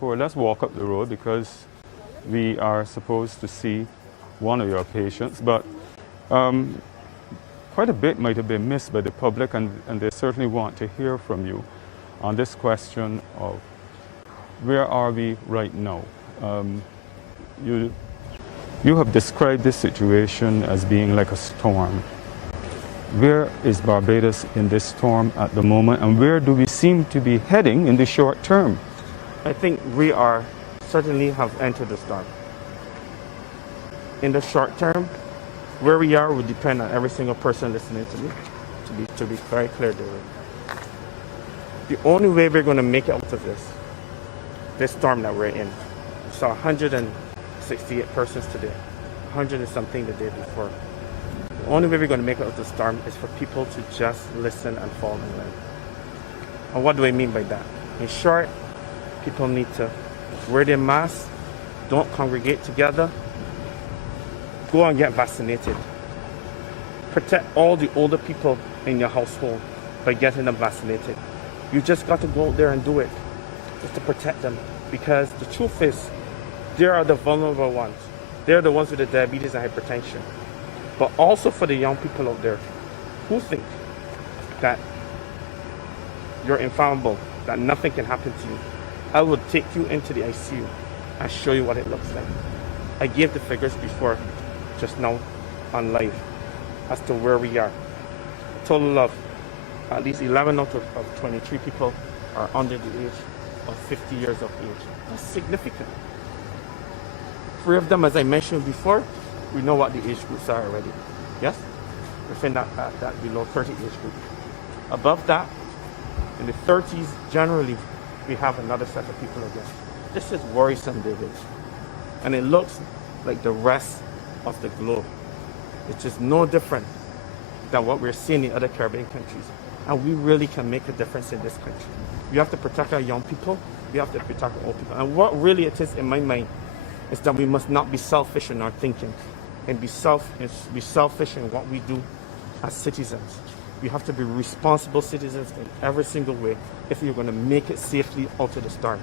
Let's walk up the road because we are supposed to see one of your patients, but quite a bit might have been missed by the public, and they certainly want to hear from you on this question of where are we right now. You have described this situation as being like a storm. Where is Barbados in this storm at the moment, and where do we seem to be heading in the short term? I think we certainly have entered the storm. In the short term, where we are will depend on every single person listening to me, to be very clear there. The only way we're going to make it out of this storm that we're in. We saw 168 persons today, 100 and something the day before. The only way we're going to make it out of the storm is for people to just listen and fall in line. And what do I mean by that? In short, people need to wear their masks, don't congregate together, go and get vaccinated. Protect all the older people in your household by getting them vaccinated. You just got to go out there and do it, just to protect them. Because the truth is, they are the vulnerable ones. They're the ones with the diabetes and hypertension. But also for the young people out there who think that you're infallible, that nothing can happen to you. I will take you into the ICU and show you what it looks like. I gave the figures before, just now, on live, as to where we are. A total of at least 11 out of 23 people are under the age of 50 years of age. That's significant. 3 of them, as I mentioned before, we know what the age groups are already. Yes? Within that below 30 age group. Above that, in the 30s, generally, we have another set of people again. This is worrisome, David. And it looks like the rest of the globe. It's just no different than what we're seeing in other Caribbean countries. And we really can make a difference in this country. We have to protect our young people. We have to protect our old people. And what really it is in my mind is that we must not be selfish in our thinking and be selfish in what we do as citizens. We have to be responsible citizens in every single way if you're going to make it safely out of the storm.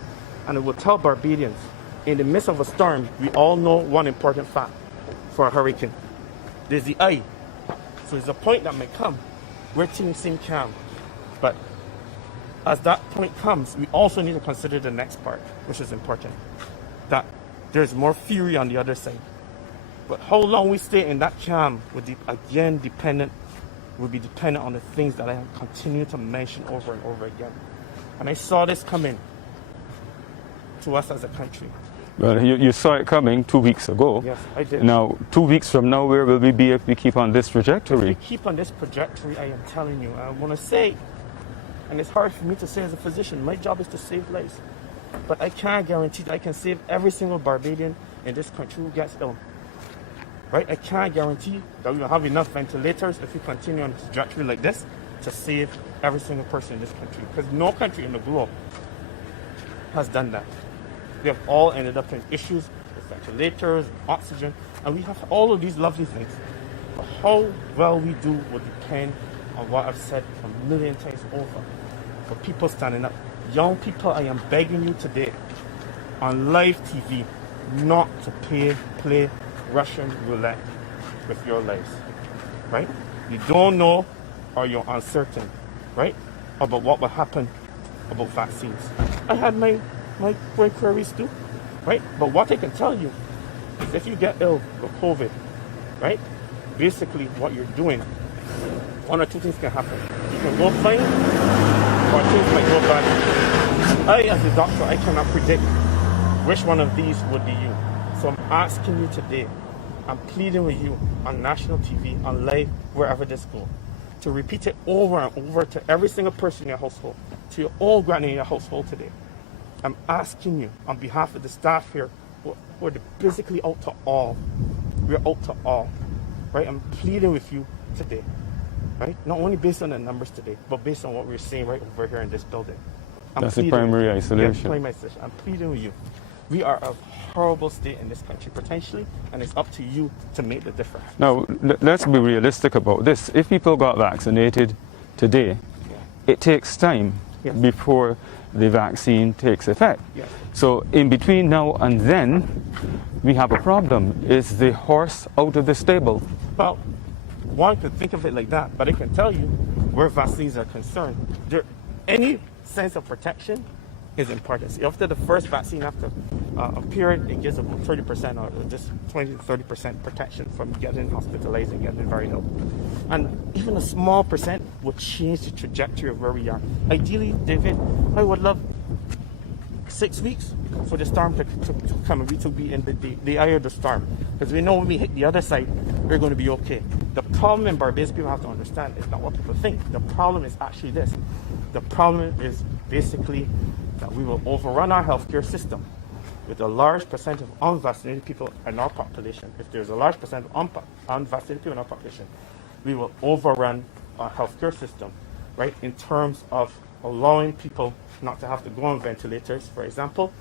And I will tell Barbadians, in the midst of a storm, we all know one important fact for a hurricane. There's the eye. So there's a point that may come where things seem calm. But as that point comes, we also need to consider the next part, which is important. That there's more fury on the other side. But how long we stay in that calm will be dependent on the things that I have continued to mention over and over again. And I saw this coming to us as a country. Well, you saw it coming 2 weeks ago. Yes, I did. Now, 2 weeks from now, where will we be if we keep on this trajectory? If we keep on this trajectory, I am telling you, I want to say, and it's hard for me to say as a physician, my job is to save lives. But I can't guarantee that I can save every single Barbadian in this country who gets ill. Right? I can't guarantee that we will have enough ventilators if we continue on this trajectory like this to save every single person in this country. Because no country in the globe has done that. We have all ended up in issues with ventilators, oxygen, and we have all of these lovely things. But how well we do will depend on what I've said a million times over. For people standing up. Young people, I am begging you today on live TV not to play Russian roulette with your lives, right? You don't know or you're uncertain, right, about what will happen about vaccines. I had my queries too, right? But what I can tell you is if you get ill with COVID, right, basically what you're doing, one or two things can happen. You can go fine or things might go bad. I, as a doctor, I cannot predict which one of these would be you. So I'm asking you today, I'm pleading with you on national TV, on live, wherever this goes, to repeat it over and over to every single person in your household, to your old granny in your household today. I'm asking you on behalf of the staff here, we're basically out to all. We're out to all, right? I'm pleading with you today, right? Not only based on the numbers today, but based on what we're seeing right over here in this building. That's the primary isolation. Yeah, primary isolation. I'm pleading with you. We are a horrible state in this country, potentially, and it's up to you to make the difference. Now, let's be realistic about this. If people got vaccinated today, it takes time Yes. before the vaccine takes effect. Yes. So in between now and then, we have a problem. Is the horse out of the stable? Well, one could think of it like that, but I can tell you where vaccines are concerned, any sense of protection is important. So after the first vaccine, after a period, it gives about 30% or just 20 to 30% protection from getting hospitalized and getting very ill. And even a small percent would change the trajectory of where we are. Ideally, David, I would love 6 weeks for the storm to come and we to be in the eye of the storm. Because we know when we hit the other side, we're going to be okay. The problem in Barbados, people have to understand, is not what people think. The problem is actually this. The problem is basically that we will overrun our healthcare system with a large percent of unvaccinated people in our population. If there's a large percent of unvaccinated people in our population, we will overrun our healthcare system, right, in terms of allowing people not to have to go on ventilators, for example,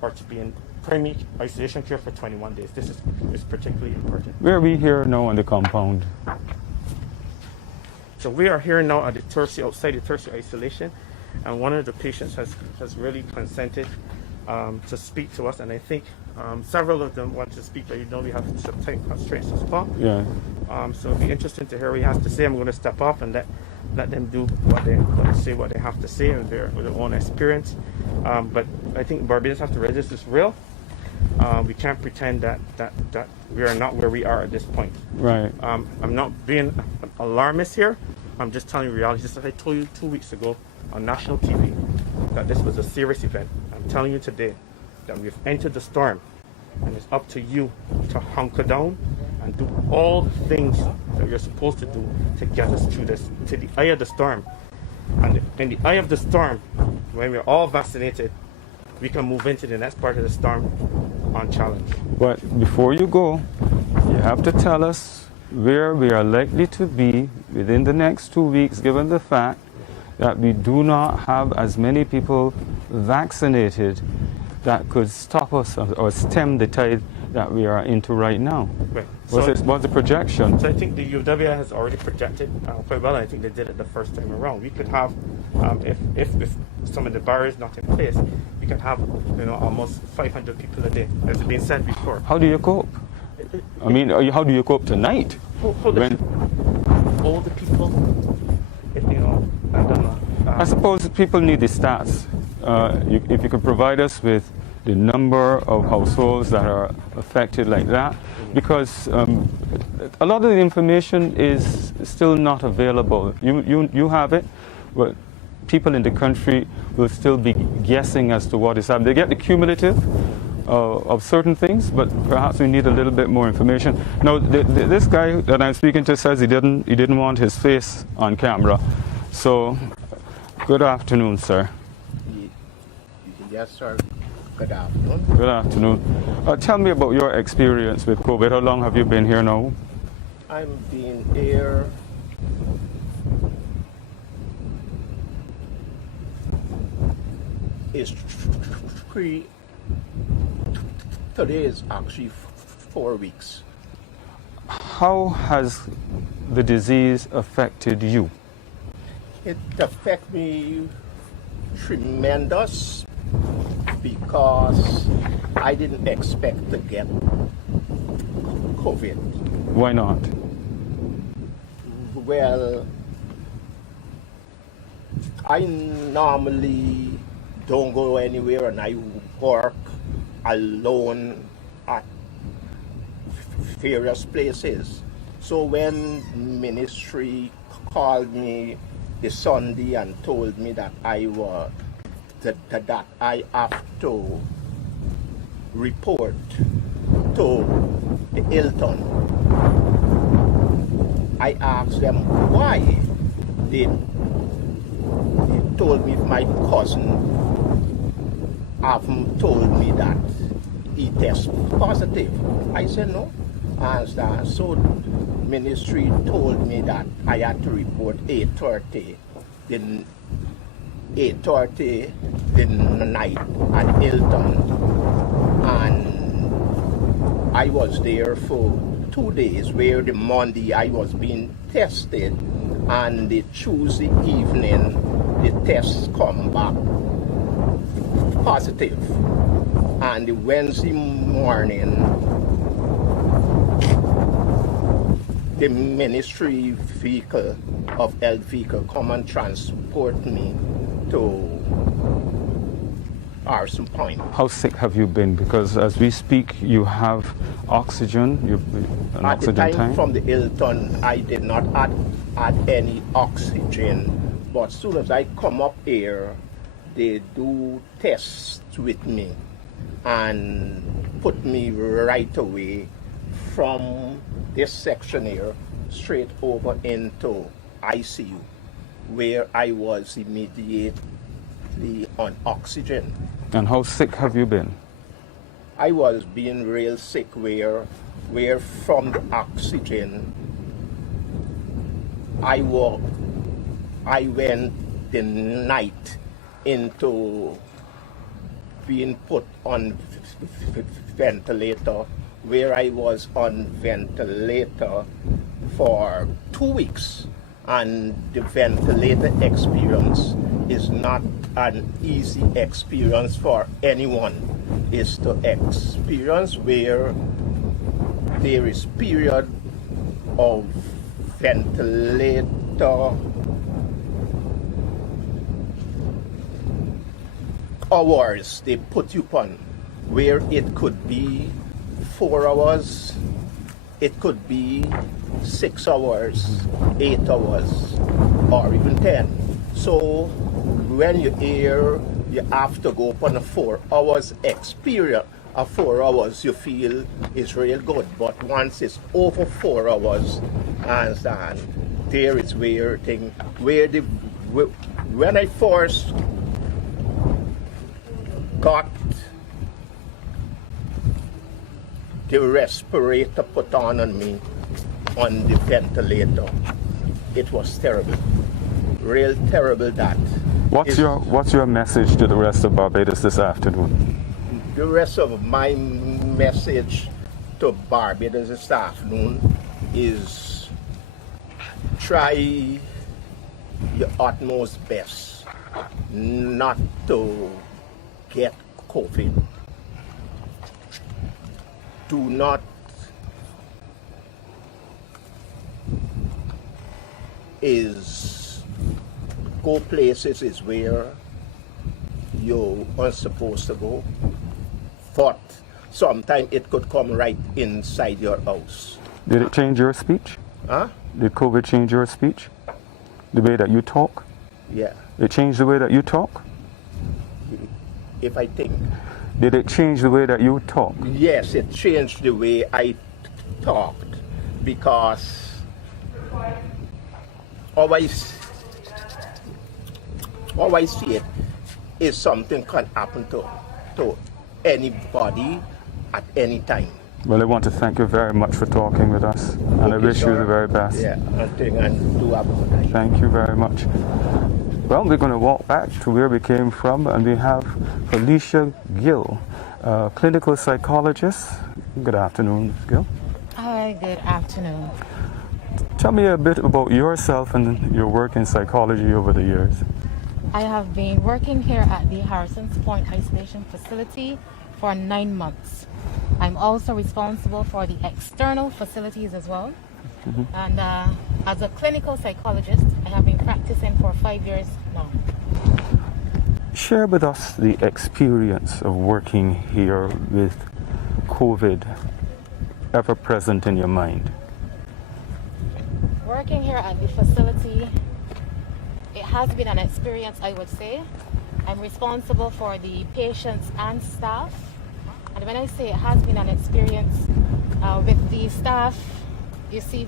or to be in primary isolation care for 21 days. This is particularly important. Where are we here now on the compound? So we are here now at the outside the tertiary isolation, and one of the patients has really consented to speak to us, and I think several of them want to speak, but we have some time constraints as well. Yeah. So it'll be interesting to hear what he has to say. I'm going to step off and let them do what they have to say with their own experience. But I think Barbados have to realize this is real. We can't pretend that we are not where we are at this point. Right. I'm not being alarmist here. I'm just telling you reality. Just as I told you 2 weeks ago on national TV that this was a serious event. I'm telling you today that we've entered the storm, and it's up to you to hunker down and do all the things that you're supposed to do to get us through this, to the eye of the storm. And in the eye of the storm, when we're all vaccinated, we can move into the next part of the storm unchallenged. But before you go, you have to tell us where we are likely to be within the next 2 weeks, given the fact that we do not have as many people vaccinated that could stop us or stem the tide that we are into right now. Right. What's the projection? So I think the UW has already projected quite well. I think they did it the first time around. We could have, if some of the barriers not in place, we could have almost 500 people a day, as been said before. How do you cope? I mean, how do you cope tonight? Older people, I don't know. I suppose people need the stats. If you could provide us with the number of households that are affected like that, because a lot of the information is still not available. You have it, but people in the country will still be guessing as to what is happening. They get the cumulative of certain things, but perhaps we need a little bit more information. Now, this guy that I'm speaking to says he didn't want his face on camera. So, good afternoon, sir. Yes, sir. Good afternoon. Good afternoon. Tell me about your experience with COVID. How long have you been here now? I'm being here today is actually 4 weeks. How has the disease affected you? It affected me tremendous because I didn't expect to get COVID. Why not? Well, I normally don't go anywhere and I work alone at various places. So when ministry called me this Sunday and told me that I have to report to the Hilton, I asked them why. They told me my cousin haven't told me that he tested positive. I said no. And so ministry told me that I had to report 8:30 the night at Hilton, and I was there for 2 days, where the Monday I was being tested, and the Tuesday evening the tests come back positive. And the Wednesday morning, the ministry vehicle of health vehicle come and transport me to Arson Point. How sick have you been? Because as we speak, you have oxygen, an At oxygen the time tank. from the Hilton, I did not add any oxygen, but as soon as I come up here, they do tests with me and put me right away from this section here straight over into ICU, where I was immediately on oxygen. And how sick have you been? I was being real sick where from the oxygen I went the night into being put on ventilator, where I was on ventilator for 2 weeks, and the ventilator experience is not an easy experience for anyone. Is to experience where there is period of ventilator hours they put you on, where it could be 4 hours, it could be 6 hours, 8 hours, or even 10. So when you hear you have to go upon a 4 hours experience, of 4 hours you feel is real good, but once it's over 4 hours, and there is where thing where when I first got the respirator put on me on the ventilator, it was terrible, real terrible. That What's your message to the rest of Barbados this afternoon? the rest of my message to Barbados this afternoon is try your utmost best not to get COVID. Do not go places is where you are supposed to go, but sometimes it could come right inside your house. Did it change your speech? Huh? Did COVID change your speech? The way that you talk? Yeah. It changed the way that you talk? If I think. Did it change the way that you talk? Yes, it changed the way I talked, because always see it is something can happen to anybody at any time. Well, I want to thank you very much for talking with us, and I wish you the very best. Yeah, and do have a good night. Thank you very much. Well, we're going to walk back to where we came from, and we have Felicia Gill, clinical psychologist. Good afternoon, Ms. Gill. Hi, good afternoon. Tell me a bit about yourself and your work in psychology over the years. I have been working here at the Harrison's Point Isolation Facility for 9 months. I'm also responsible for the external facilities as well. Mm-hmm. And as a clinical psychologist, I have been practicing for 5 years now. Share with us the experience of working here with COVID ever present in your mind. Working here at the facility, it has been an experience, I would say. I'm responsible for the patients and staff. And when I say it has been an experience with the staff, you see,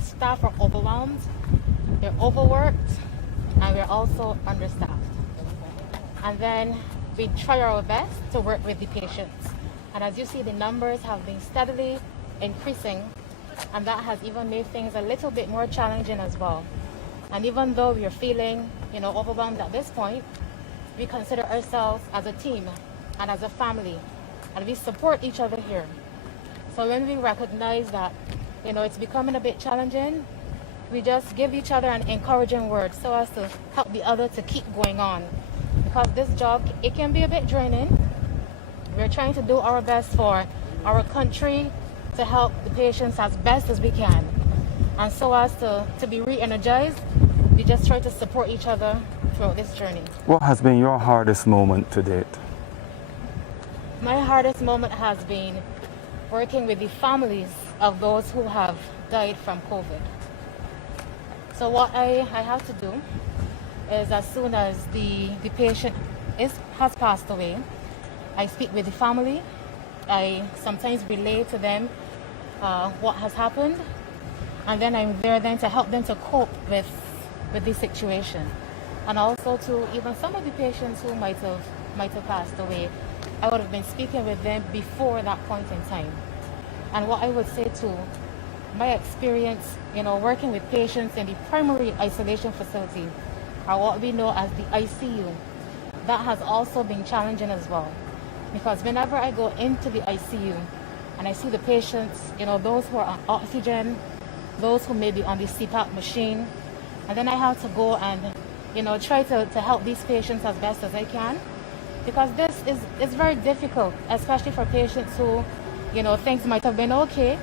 staff are overwhelmed, they're overworked, and we're also understaffed. And then we try our best to work with the patients. And as you see, the numbers have been steadily increasing, and that has even made things a little bit more challenging as well. And even though we are feeling, overwhelmed at this point, we consider ourselves as a team and as a family, and we support each other here. So when we recognize that, it's becoming a bit challenging, we just give each other an encouraging word so as to help the other to keep going on. Because this job, it can be a bit draining. We're trying to do our best for our country to help the patients as best as we can. And so as to be re-energized, we just try to support each other throughout this journey. What has been your hardest moment to date? My hardest moment has been working with the families of those who have died from COVID. So what I have to do is, as soon as the patient has passed away, I speak with the family. I sometimes relay to them what has happened, and then I'm there then to help them to cope with the situation. And also to even some of the patients who might have passed away, I would have been speaking with them before that point in time. And what I would say to my experience, working with patients in the primary isolation facility, or what we know as the ICU, that has also been challenging as well. Because whenever I go into the ICU and I see the patients, those who are on oxygen, those who may be on the CPAP machine, and then I have to go and, try to help these patients as best as I can. Because this is very difficult, especially for patients who, things might have been okay,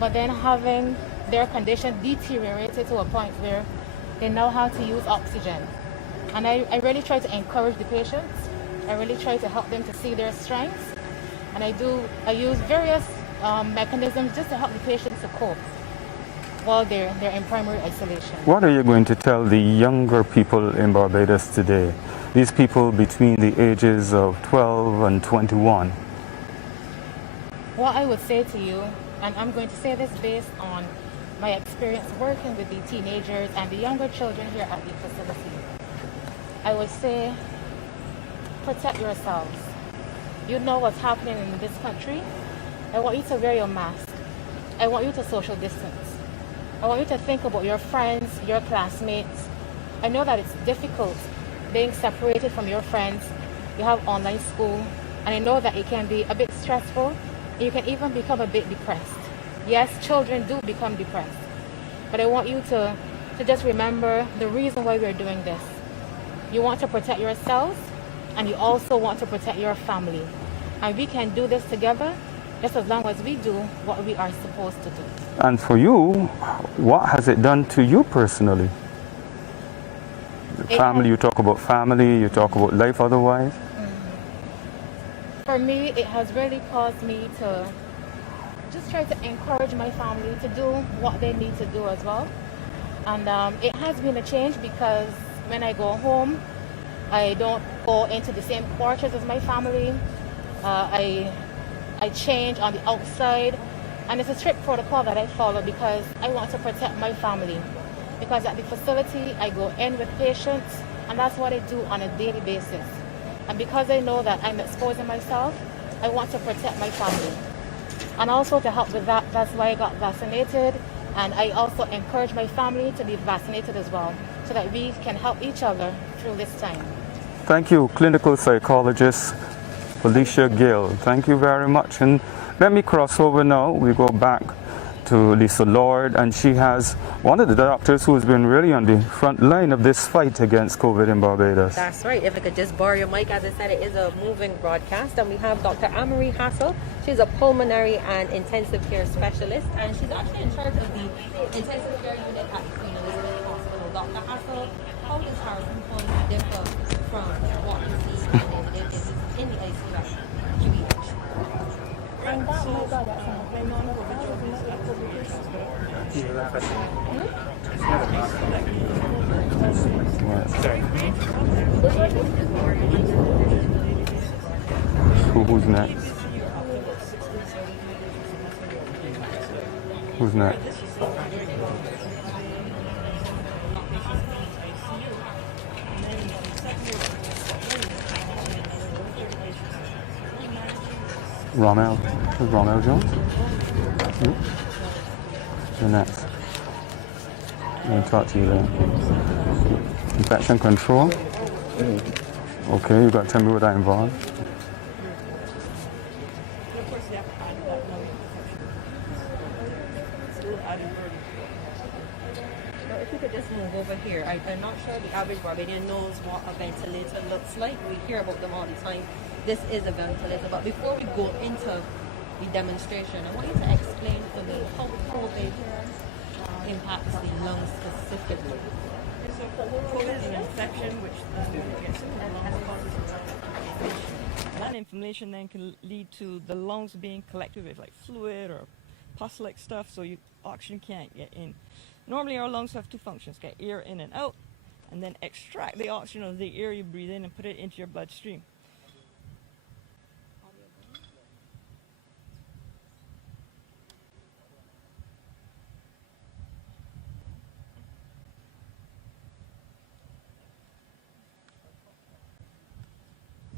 but then having their condition deteriorated to a point where they know how to use oxygen. And I really try to encourage the patients. I really try to help them to see their strengths. And I use various mechanisms just to help the patients to cope while they're in primary isolation. What are you going to tell the younger people in Barbados today? These people between the ages of 12 and 21. What I would say to you, and I'm going to say this based on my experience working with the teenagers and the younger children here at the facility, I would say, protect yourselves. You know what's happening in this country. I want you to wear your mask. I want you to social distance. I want you to think about your friends, your classmates. I know that it's difficult being separated from your friends. You have online school, and I know that it can be a bit stressful. You can even become a bit depressed. Yes, children do become depressed. But I want you to just remember the reason why we're doing this. You want to protect yourselves, and you also want to protect your family. And we can do this together just as long as we do what we are supposed to do. And for you, what has it done to you personally? Family, you talk about family, you talk about life otherwise. For me, it has really caused me to just try to encourage my family to do what they need to do as well. And it has been a change because when I go home, I don't go into the same quarters as my family. I change on the outside, and it's a strict protocol that I follow because I want to protect my family. Because at the facility, I go in with patients, and that's what I do on a daily basis. And because I know that I'm exposing myself, I want to protect my family. And also to help with that, that's why I got vaccinated, and I also encourage my family to be vaccinated as well, so that we can help each other through this time. Thank you, clinical psychologist Felicia Gill. Thank you very much. And let me cross over now. We go back to Lisa Lord, and she has one of the doctors who has been really on the front line of this fight against COVID in Barbados. That's right. If I could just borrow your mic, as I said, it is a moving broadcast, and we have Dr. Amory Hassel. She's a pulmonary and intensive care specialist, and she's actually in charge of the intensive care unit at the Queen Elizabeth Hospital. Dr. Hassel, how does her symptoms differ from what you see in the ICU at QEH? Who's next? Who's next? Rommel. Who's Rommel Jones? You're next. Let me talk to you then. Infection control. Okay, you got to tell me what that involves. Now, if you could just move over here. I'm not sure the average Barbadian knows what a ventilator looks like. We hear about them all the time. This is a ventilator. But before we go into the demonstration, I want you to explain to me how COVID impacts the lungs specifically. So COVID is an infection which gets into the lungs, causes inflammation. That inflammation then can lead to the lungs being collected with like fluid or pus-like stuff, so oxygen can't get in. Normally our lungs have two functions: get air in and out, and then extract the oxygen of the air you breathe in and put it into your bloodstream.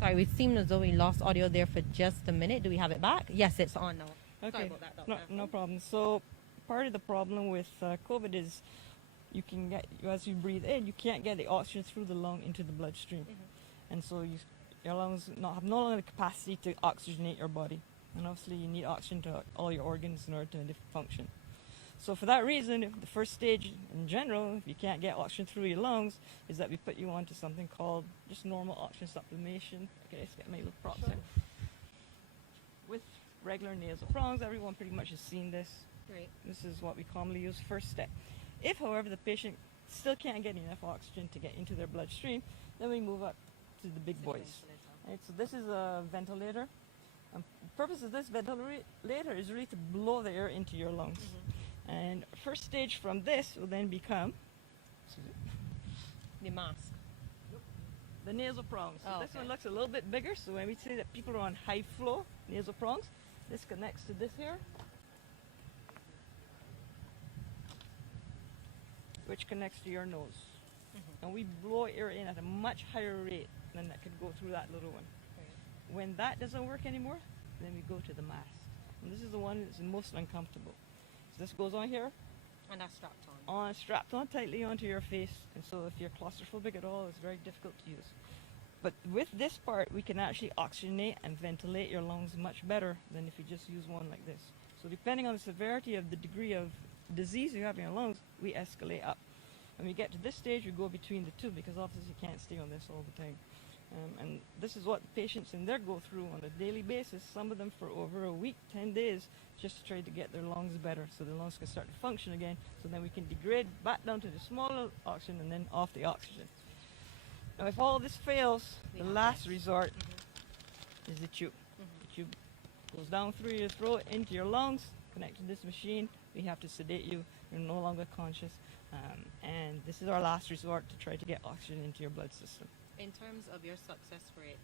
Sorry, we seem as though we lost audio there for just a minute. Do we have it back? Yes, it's on now. Okay, Sorry about that, Doctor. no problem. So part of the problem with COVID is you can get, as you breathe in, you can't get the oxygen through the lung into the bloodstream. And so your lungs have no longer the capacity to oxygenate your body. And obviously you need oxygen to all your organs in order to function. So for that reason, the first stage in general, if you can't get oxygen through your lungs, is that we put you onto something called just normal oxygen supplementation. Okay, let's get my little props here. With regular nasal prongs, everyone pretty much has seen this. Right. This is what we commonly use first step. If, however, the patient still can't get enough oxygen to get into their bloodstream, then we move up to the big boys. Right, so this is a ventilator. The purpose of this ventilator is really to blow the air into your lungs. And first stage from this will then become The mask. the nasal prongs. So Oh, this okay. one looks a little bit bigger, so when we say that people are on high flow nasal prongs, this connects to this here, which connects to your nose. And we blow air in at a much higher rate than that could go through that little one. When that doesn't work anymore, then we go to the mask. And this is the one that's the most uncomfortable. So this goes on here, And that's strapped on. strapped on tightly onto your face, and so if you're claustrophobic at all, it's very difficult to use. But with this part, we can actually oxygenate and ventilate your lungs much better than if you just use one like this. So depending on the severity of the degree of disease you have in your lungs, we escalate up. When we get to this stage, we go between the two, because obviously you can't stay on this all the time. And this is what patients in there go through on a daily basis, some of them for over a week, 10 days, just to try to get their lungs better so their lungs can start to function again, so then we can degrade back down to the smaller oxygen and then off the oxygen. Now if all this fails, the last resort is the tube. The tube goes down through your throat into your lungs, connect to this machine, we have to sedate you, you're no longer conscious, and this is our last resort to try to get oxygen into your blood system. In terms of your success rate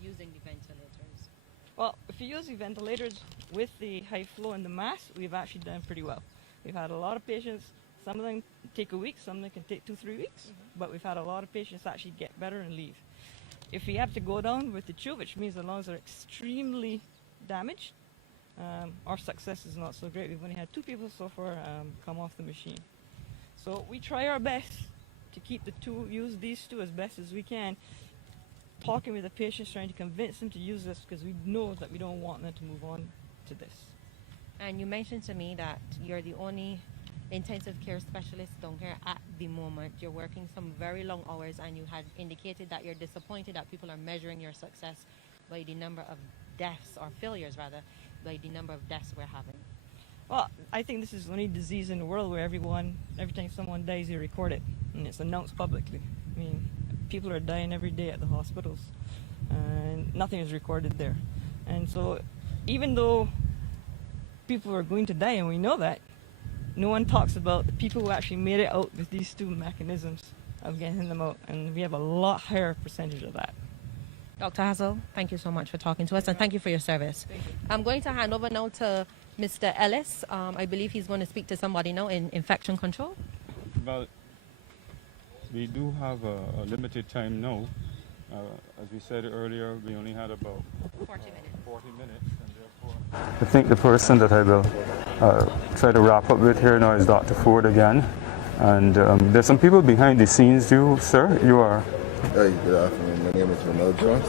using the ventilators, Well, if you use the ventilators with the high flow and the mask, we've actually done pretty well. We've had a lot of patients, some of them take a week, some of them can take 2-3 weeks, but we've had a lot of patients actually get better and leave. If we have to go down with the tube, which means the lungs are extremely damaged, our success is not so great. We've only had 2 people so far come off the machine. So we try our best to keep use these two as best as we can, talking with the patients, trying to convince them to use this, because we know that we don't want them to move on to this. and you mentioned to me that you're the only intensive care specialist down here at the moment. You're working some very long hours, and you had indicated that you're disappointed that people are measuring your success by the number of deaths, or failures rather, by the number of deaths we're having. Well, I think this is the only disease in the world where every time someone dies, you record it, and it's announced publicly. I mean, people are dying every day at the hospitals, and nothing is recorded there. And so, even though people are going to die, and we know that, no one talks about the people who actually made it out with these two mechanisms of getting them out, and we have a lot higher percentage of that. Dr. Hassel, thank you so much for talking to us, and thank you for your service. I'm going to hand over now to Mr. Ellis. I believe he's going to speak to somebody now in infection control. Well, we do have a limited time now. As we said earlier, we only had about 40 minutes. 40 minutes, and therefore I think the person that I will try to wrap up with here now is Dr. Ford again. And there's some people behind the scenes. You, sir, you are? Hey, good afternoon. My name is Ramel Jones.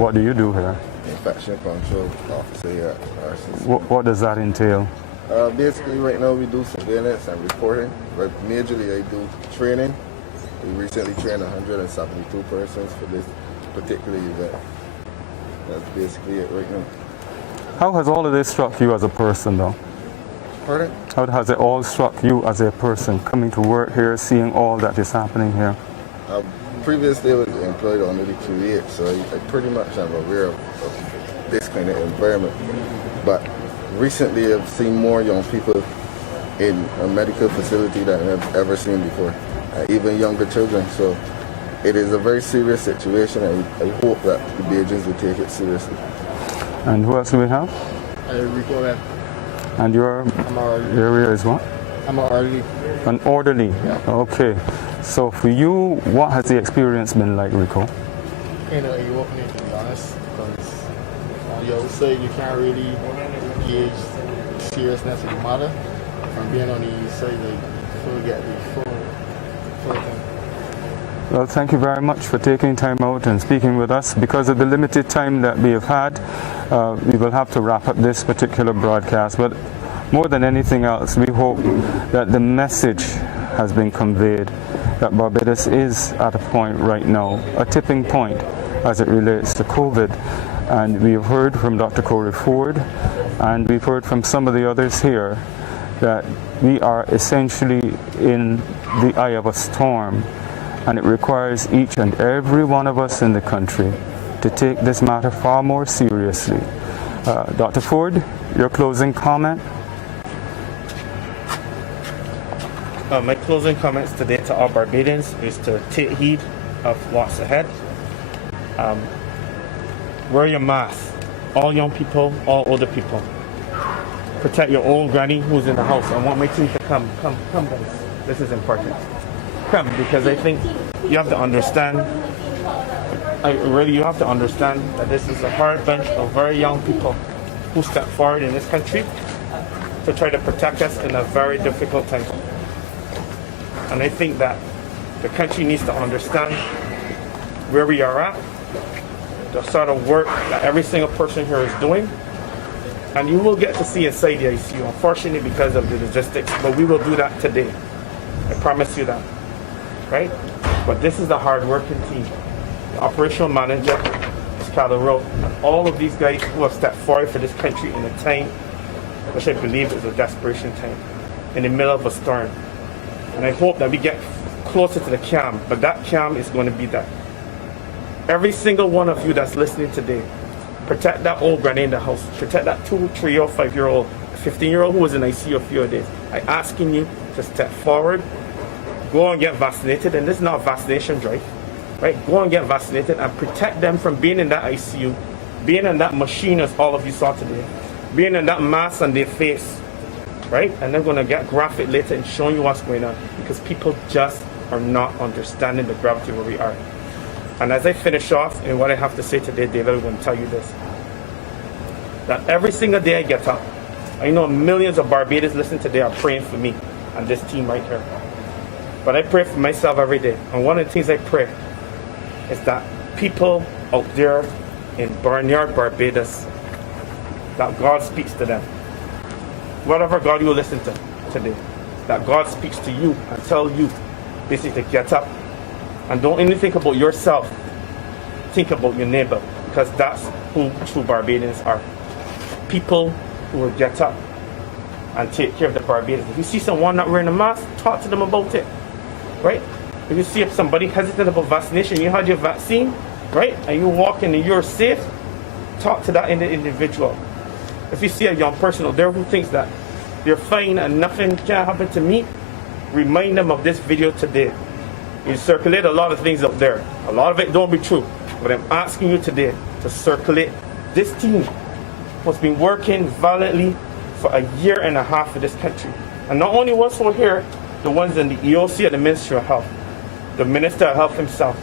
What do you do here? Infection control officer here at RCC. What does that entail? Basically, right now we do surveillance and reporting, but majorly I do training. We recently trained 172 persons for this particular event. That's basically it right now. How has all of this struck you as a person, though? Pardon? How has it all struck you as a person, coming to work here, seeing all that is happening here? Previously I was employed under the QA, so I pretty much am aware of this kind of environment. But recently I've seen more young people in a medical facility than I've ever seen before, even younger children. So it is a very serious situation, and I hope that the Bajans will take it seriously. And who else do we have? Rico, man. And your area is what? I'm an orderly. An orderly? Yeah. Okay. So for you, what has the experience been like, Rico? You know, you open it, to be honest, because on the other side, you can't really gauge the seriousness of the matter. From being on the side, like, get the full thing. Well, thank you very much for taking time out and speaking with us. Because of the limited time that we have had, we will have to wrap up this particular broadcast. But more than anything else, we hope that the message has been conveyed that Barbados is at a point right now, a tipping point as it relates to COVID. And we have heard from Dr. Corey Ford, and we've heard from some of the others here, that we are essentially in the eye of a storm. And it requires each and every one of us in the country to take this matter far more seriously. Dr. Ford, your closing comment? My closing comments today to all Barbadians is to take heed of what's ahead. Wear your mask, all young people, all older people. Protect your old granny who's in the house. I want my team to come guys. This is important. Come, because I think you have to understand, you have to understand that this is a hard bunch of very young people who step forward in this country to try to protect us in a very difficult time. And I think that the country needs to understand where we are at, the sort of work that every single person here is doing. And you will get to see inside the ICU, unfortunately because of the logistics, but we will do that today. I promise you that. Right? But this is the hard-working team. The operational manager is Calero, and all of these guys who have stepped forward for this country in a time which I believe is a desperation time, in the middle of a storm. And I hope that we get closer to the calm, but that calm is going to be that. Every single one of you that's listening today, protect that old granny in the house. Protect that 2, 3-year-old, 5-year-old, 15-year-old who was in ICU a few days. I'm asking you to step forward, go and get vaccinated, and this is not a vaccination drive, right? Go and get vaccinated and protect them from being in that ICU, being in that machine as all of you saw today, being in that mask on their face, right? And they're going to get graphic later and showing you what's going on, because people just are not understanding the gravity where we are. And as I finish off, and what I have to say today, David, I'm going to tell you this, that every single day I get up, I know millions of Barbadians listening today are praying for me and this team right here. But I pray for myself every day. And one of the things I pray is that people out there in Barnyard, Barbados, that God speaks to them. Whatever God you listen to today, that God speaks to you and tell you basically to get up. And don't only think about yourself, think about your neighbor, because that's who true Barbadians are. People who will get up and take care of the Barbadians. If you see someone not wearing a mask, talk to them about it. Right? If you see if somebody hesitant about vaccination, you had your vaccine, right? And you walk in and you're safe, talk to that individual. If you see a young person out there who thinks that they're fine and nothing can happen to me, remind them of this video today. You circulate a lot of things out there. A lot of it don't be true. But I'm asking you today to circulate this team who's been working valiantly for a year and a half for this country. And not only us who are here, the ones in the EOC and the Ministry of Health, the Minister of Health himself,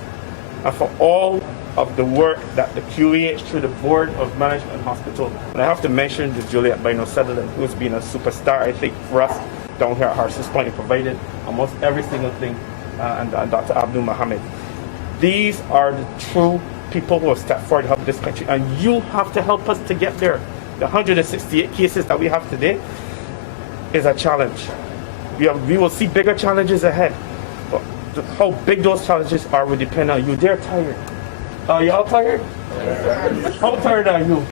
and for all of the work that the QEH through the Board of Management Hospital, and I have to mention the Juliet Bino Sutherland, who's been a superstar, I think, for us down here at Harson's Point, and provided almost every single thing, and Dr. Abdul Mohammed. These are the true people who have stepped forward to help this country, and you have to help us to get there. The 168 cases that we have today, is a challenge. We will see bigger challenges ahead. But how big those challenges are will depend on you. They're tired. Are y'all tired? How tired are you?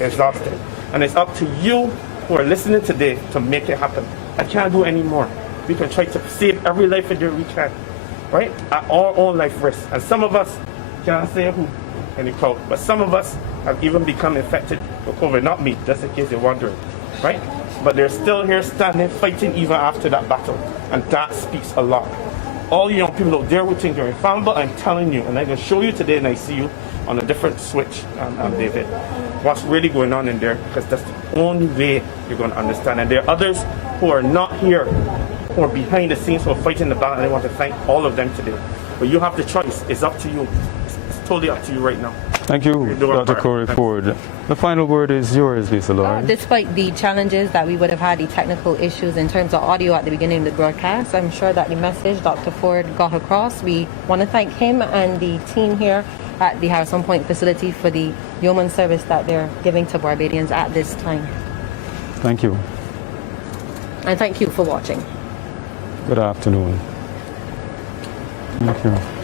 Exhausted. And it's up to you who are listening today to make it happen. I can't do any more. We can try to save every life in there we can, right? At our own life risk. And some of us, can't say who in the crowd, but some of us have even become infected with COVID. Not me, just in case you're wondering, right? But they're still here standing, fighting even after that battle. And that speaks a lot. All you young people out there who think you're infallible, I'm telling you, and I can show you today, and I see you on a different switch, David, what's really going on in there, because that's the only way you're going to understand. And there are others who are not here, who are behind the scenes, who are fighting the battle, and I want to thank all of them today. But you have the choice. It's up to you. It's totally up to you right now. Thank you, Dr. Corey Ford. The final word is yours, Lisa Lauren. Despite the challenges that we would have had, the technical issues in terms of audio at the beginning of the broadcast, I'm sure that the message Dr. Ford got across. We want to thank him and the team here at the Harrison Point facility for the yeoman service that they're giving to Barbadians at this time. Thank you. And thank you for watching. Good afternoon. Thank you.